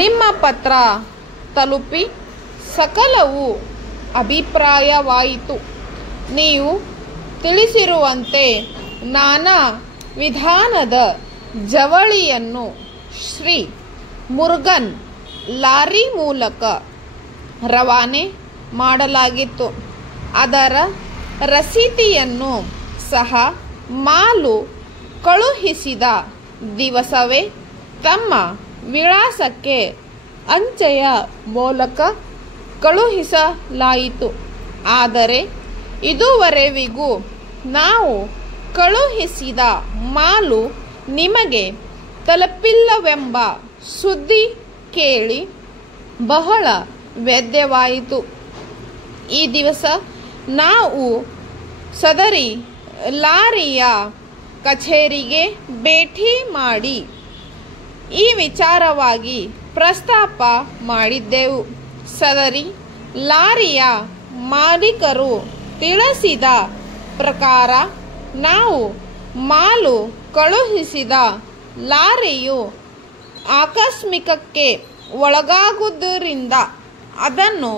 ನಿಮ್ಮ ಪತ್ರ ತಲುಪಿ ಸಕಲವು ಅಭಿಪ್ರಾಯವಾಯಿತು. ನೀವು ತಿಳಿಸಿರುವಂತೆ ನಾನಾ ವಿಧಾನದ ಜವಳಿಯನ್ನು ಶ್ರೀ ಮುರುಗನ್ ಲಾರಿ ಮೂಲಕ ರವಾನೆ ಮಾಡಲಾಗಿತ್ತು. ಅದರ ರಸೀತಿಯನ್ನು ಸಹ ಮಾಲು ಕಳುಹಿಸಿದ ದಿವಸವೇ ತಮ್ಮ ವಿಳಾಸಕ್ಕೆ ಅಂಚೆಯ ಮೂಲಕ ಕಳುಹಿಸಲಾಯಿತು. ಆದರೆ ಇದುವರೆವಿಗೂ ನಾವು ಕಳುಹಿಸಿದ ಮಾಲು ನಿಮಗೆ ತಲುಪಿಲ್ಲವೆಂಬ ಸುದ್ದಿ ಕೇಳಿ ಬಹಳ ವ್ಯಥೆವಾಯಿತು. ಈ ದಿವಸ ನಾವು ಸದರಿ ಲಾರಿಯ ಕಚೇರಿಗೆ ಭೇಟಿ ಮಾಡಿ ಈ ವಿಚಾರವಾಗಿ ಪ್ರಸ್ತಾಪ ಮಾಡಿದ್ದೆವು. ಸದರಿ ಲಾರಿಯ ಮಾಲೀಕರು ತಿಳಿಸಿದ ಪ್ರಕಾರ ನಾವು ಮಾಲು ಕಳುಹಿಸಿದ ಲಾರಿಯು ಆಕಸ್ಮಿಕಕ್ಕೆ ಒಳಗಾಗುವುದರಿಂದ ಅದನ್ನು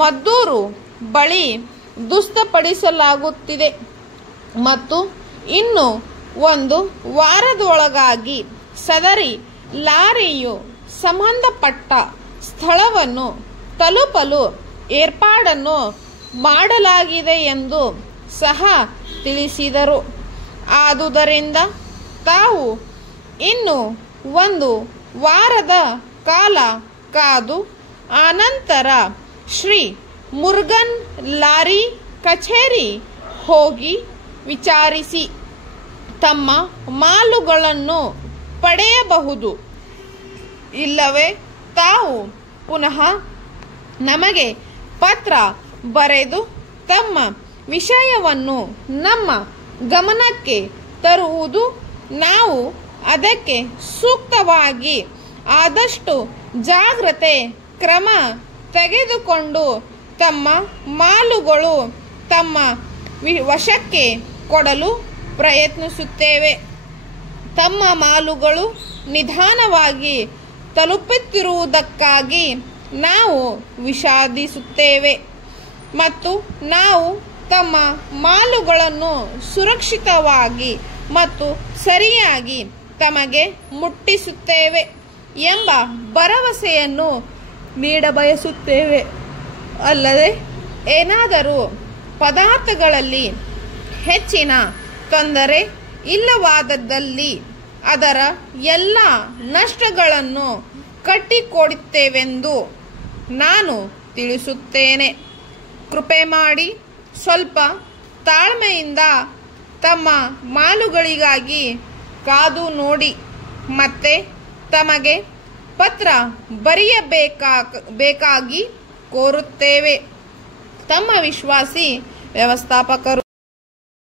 ಮದ್ದೂರು ಬಳಿ ದುಸ್ತಪಡಿಸಲಾಗುತ್ತಿದೆ ಮತ್ತು ಇನ್ನು 1 ವಾರದೊಳಗಾಗಿ ಸದರಿ ಲಾರಿಯು ಸಂಬಂಧಪಟ್ಟ ಸ್ಥಳವನ್ನು ತಲುಪಲು ಏರ್ಪಾಡನ್ನು ಮಾಡಲಾಗಿದೆ ಎಂದು ಸಹ ತಿಳಿಸಿದರು. ಆದುದರಿಂದ ತಾವು ಇನ್ನು 1 ವಾರದ ಕಾಲ ಕಾದು ಆನಂತರ ಶ್ರೀ ಮುರುಗನ್ ಲಾರಿ ಕಚೇರಿ ಹೋಗಿ ವಿಚಾರಿಸಿ ತಮ್ಮ ಮಾಲುಗಳನ್ನು ಪಡೆಯಬಹುದು. ಇಲ್ಲವೇ ತಾವು ಪುನಃ ನಮಗೆ ಪತ್ರ ಬರೆದು ತಮ್ಮ ವಿಷಯವನ್ನು ನಮ್ಮ ಗಮನಕ್ಕೆ ತರುವುದು. ನಾವು ಅದಕ್ಕೆ ಸೂಕ್ತವಾಗಿ ಆದಷ್ಟು ಜಾಗ್ರತೆ ಕ್ರಮ ತೆಗೆದುಕೊಂಡು ತಮ್ಮ ಮಾಲುಗಳು ತಮ್ಮ ವಶಕ್ಕೆ ಕೊಡಲು ಪ್ರಯತ್ನಿಸುತ್ತೇವೆ. ತಮ್ಮ ಮಾಲುಗಳು ನಿಧಾನವಾಗಿ ತಲುಪುತ್ತಿರುವುದಕ್ಕಾಗಿ ನಾವು ವಿಷಾದಿಸುತ್ತೇವೆ ಮತ್ತು ನಾವು ತಮ್ಮ ಮಾಲುಗಳನ್ನು ಸುರಕ್ಷಿತವಾಗಿ ಮತ್ತು ಸರಿಯಾಗಿ ತಮಗೆ ಮುಟ್ಟಿಸುತ್ತೇವೆ ಎಂಬ ಭರವಸೆಯನ್ನು ನೀಡಬಯಸುತ್ತೇವೆ. ಅಲ್ಲದೆ ಏನಾದರೂ ಪದಾರ್ಥಗಳಲ್ಲಿ ಹೆಚ್ಚಿನ ತೊಂದರೆ ಇಲ್ಲವಾದಲ್ಲಿ ಅದರ ಎಲ್ಲ ನಷ್ಟಗಳನ್ನು ಕಟ್ಟಿಕೊಡುತ್ತೇವೆಂದು ನಾನು ತಿಳಿಸುತ್ತೇನೆ. ಕೃಪೆ ಮಾಡಿ ಸ್ವಲ್ಪ ತಾಳ್ಮೆಯಿಂದ ತಮ್ಮ ಮಾಲುಗಳಿಗಾಗಿ ಕಾದು ನೋಡಿ. ಮತ್ತೆ ತಮಗೆ ಪತ್ರ ಬರೆಯಬೇಕಾಗಿ ಕೋರುತ್ತೇವೆ. ತಮ್ಮ ವಿಶ್ವಾಸಿ ವ್ಯವಸ್ಥಾಪಕರು.